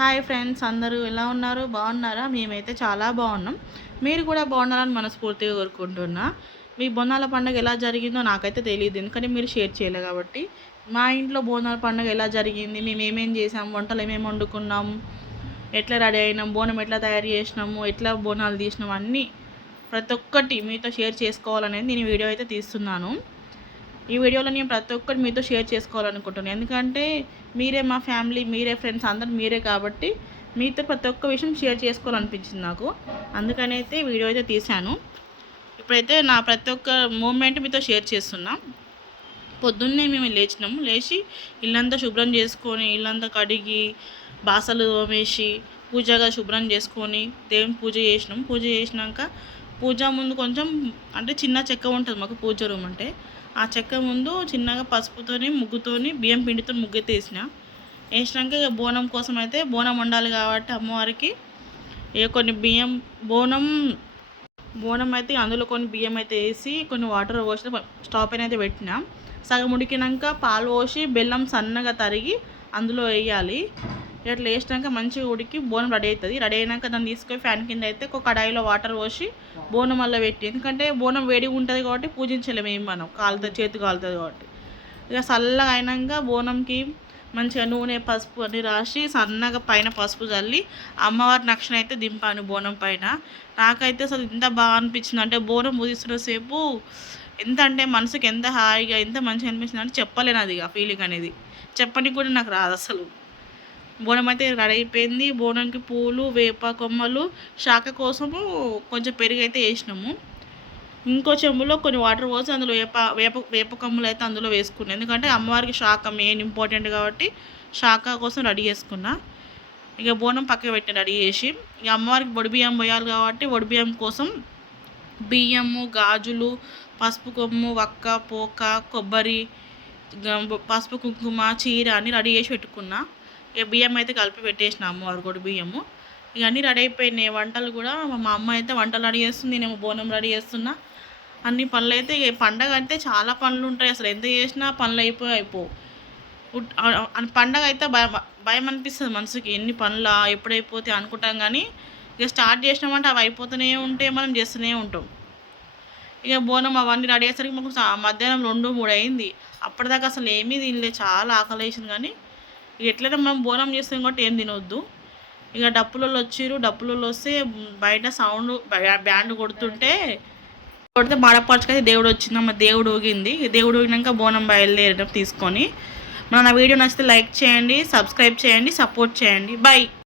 Hi friends, అందరూ ఎలా ఉన్నారు? బాగున్నారా? మేమైతే చాలా బాగున్నాం. మీరు కూడా బాగున్నారని మనస్ఫూర్తిగా కోరుకుంటున్నా. మీ బోనాల పండుగ ఎలా జరిగిందో నాకైతే తెలియదు, ఎందుకంటే మీరు షేర్ చేయలే కాబట్టి. మా ఇంట్లో బోనాల పండుగ ఎలా జరిగింది, మేము ఏమేం చేసాం, వంటలు ఏమేమి వండుకున్నాం, ఎట్లా రెడీ అయినాం, బోనం ఎట్లా తయారు చేసినాము, ఎట్లా బోనాలు తీసినాము, అన్నీ ప్రతి ఒక్కటి మీతో షేర్ చేసుకోవాలనేది నేను వీడియో అయితే తీస్తున్నాను. ఈ వీడియోలో నేను ప్రతి ఒక్కటి మీతో షేర్ చేసుకోవాలనుకుంటున్నాను, ఎందుకంటే మీరే మా ఫ్యామిలీ, మీరే ఫ్రెండ్స్, అందరు మీరే కాబట్టి మీతో ప్రతి ఒక్క విషయం షేర్ చేసుకోవాలనిపించింది నాకు. అందుకనైతే వీడియో అయితే తీశాను. ఇప్పుడైతే నా ప్రతి ఒక్క మూమెంట్ మీతో షేర్ చేస్తున్నా. పొద్దున్నే మేము లేచి ఇల్లంతా శుభ్రం చేసుకొని, ఇల్లంతా కడిగి, బాసలు తోమేసి, పూజగా శుభ్రం చేసుకొని దేవుని పూజ చేసినాం. పూజ చేసినాక పూజ ముందు కొంచెం అంటే చిన్న చెక్క ఉంటుంది మాకు పూజ రూమ్ అంటే, ఆ చెక్క ముందు చిన్నగా పసుపుతోని ముగ్గుతోని బియ్యం పిండితో ముగ్గు వేసినాక ఇక బోనం కోసం అయితే బోనం వండాలి కాబట్టి అమ్మవారికి కొన్ని బియ్యం బోనం అయితే అందులో కొన్ని బియ్యం అయితే వేసి కొన్ని వాటర్ పోసి స్టవ్ పైన అయితే పెట్టిన. సగం ఉడికినాక పాలు పోసి బెల్లం సన్నగా తరిగి అందులో వేయాలి. ఇట్లా వేసినాక మంచిగా ఉడికి బోనం రెడీ అవుతుంది. రెడీ అయినాక దాన్ని తీసుకొని ఫ్యాన్ కింద అయితే ఒక కడాయిలో వాటర్ పోసి బోనం వల్ల పెట్టి, ఎందుకంటే బోనం వేడిగా ఉంటుంది కాబట్టి పూజించలేము ఏం, మనం కాలుతుంది, చేతి కాలుతుంది కాబట్టి. ఇక చల్లగా అయినాక బోనంకి మంచిగా నూనె పసుపు అన్నీ రాసి సన్నగా పైన పసుపు చల్లి అమ్మవారి నక్షణ అయితే దింపాను బోనం పైన. నాకైతే అసలు ఎంత బాగా అనిపించింది అంటే, బోనం పూజిస్తున్న సేపు ఎంత అంటే మనసుకి ఎంత హాయిగా ఎంత మంచిగా అనిపించింది అంటే చెప్పలేను. అది ఆ ఫీలింగ్ అనేది చెప్పడానికి కూడా నాకు రాదు అసలు. బోనం అయితే రెడీ అయిపోయింది. బోనంకి పూలు, వేప కొమ్మలు, శాఖ కోసము కొంచెం పెరుగు అయితే వేసినాము. ఇంకో చెంబులో కొన్ని వాటర్ పోసి అందులో వేప కొమ్మలు అయితే అందులో వేసుకున్నాను, ఎందుకంటే అమ్మవారికి శాఖ మెయిన్ ఇంపార్టెంట్ కాబట్టి శాఖ కోసం రెడీ చేసుకున్నా. ఇక బోనం పక్కన పెట్టిన రెడీ చేసి, ఇక అమ్మవారికి పొడి బియ్యం పోయాలి కాబట్టి పొడి బియ్యం కోసం బియ్యము, గాజులు, పసుపు కొమ్ము, వక్క, పోక, కొబ్బరి, పసుపు కుంకుమ, చీర అన్నీ రెడీ చేసి పెట్టుకున్నా. ఇక బియ్యం అయితే కలిపి పెట్టేసిన అమ్మవారు కూడా బియ్యము. ఇక అన్నీ రెడీ అయిపోయినాయి. వంటలు కూడా మా అమ్మ అయితే వంటలు రెడీ చేస్తుంది, నేనేమో బోనం రెడీ చేస్తున్నా. అన్ని పనులు అయితే, పండగ అంటే చాలా పనులు ఉంటాయి, అసలు ఎంత చేసినా పనులు అయిపోవు. పండగ అయితే భయం అనిపిస్తుంది మనసుకి, ఎన్ని పనులు ఎప్పుడైపోతే అనుకుంటాం, కానీ ఇక స్టార్ట్ చేసినామంటే అవి అయిపోతూనే ఉంటాయి, మనం చేస్తూనే ఉంటాం. ఇక బోనం అవన్నీ రెడీ అయ్యేసరికి మాకు మధ్యాహ్నం 2-3 అయింది. అప్పటిదాకా అసలు ఏమీ తినలేదు, చాలా ఆకలి వేసింది. కానీ ఎట్లయినా మనం బోనం చేస్తాం కాబట్టి ఏం తినొద్దు. ఇక డప్పులలో వచ్చిర్రు, డప్పులలో వస్తే బయట సౌండ్ బ్యాండ్ కొడుతుంటే మాడపరచుకైతే దేవుడు వచ్చిందమ్మ, దేవుడు ఊగింది. దేవుడు ఊగినాక బోనం బయలుదేరడం తీసుకొని. మన వీడియో నచ్చితే లైక్ చేయండి, సబ్స్క్రైబ్ చేయండి, సపోర్ట్ చేయండి. బై.